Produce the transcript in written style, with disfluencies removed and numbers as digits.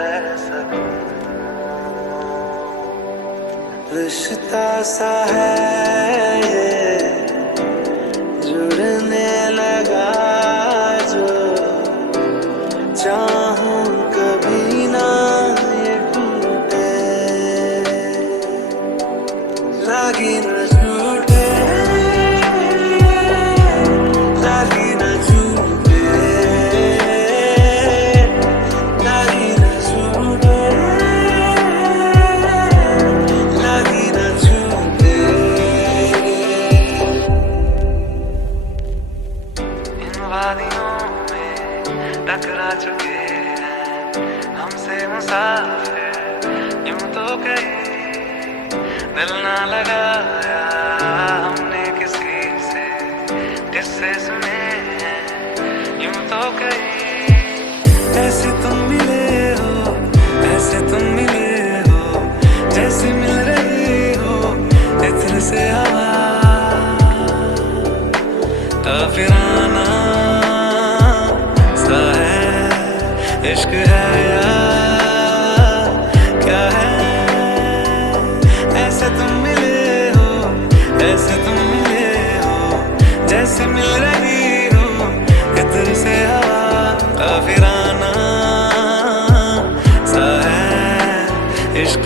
रह सकूं। रिश्ता सा है ये जुड़ने लगा जो, चाहूं कभी ना ये टूटे, लागी न छूटे, लागी न छूटे, लागी न छूटे, लागी न छूटे। इन वादियों में टकरा चुके हैं हमसे मुसाफिर, यूं तो कहीं दिल ना लगाया हमने किसी से, किससे सुने हैं यूं तो कहीं। ऐसे तुम मिले हो, ऐसे तुम मिले हो, जैसे मिल रही हो इत्र से हवा, काफिराना सा है इश्क है या क्या है। ऐसे तुम मिले हो, ऐसे तुम मिले हो, जैसे मिल रही हो इत्र से हवा, काफिराना सा है इश्क।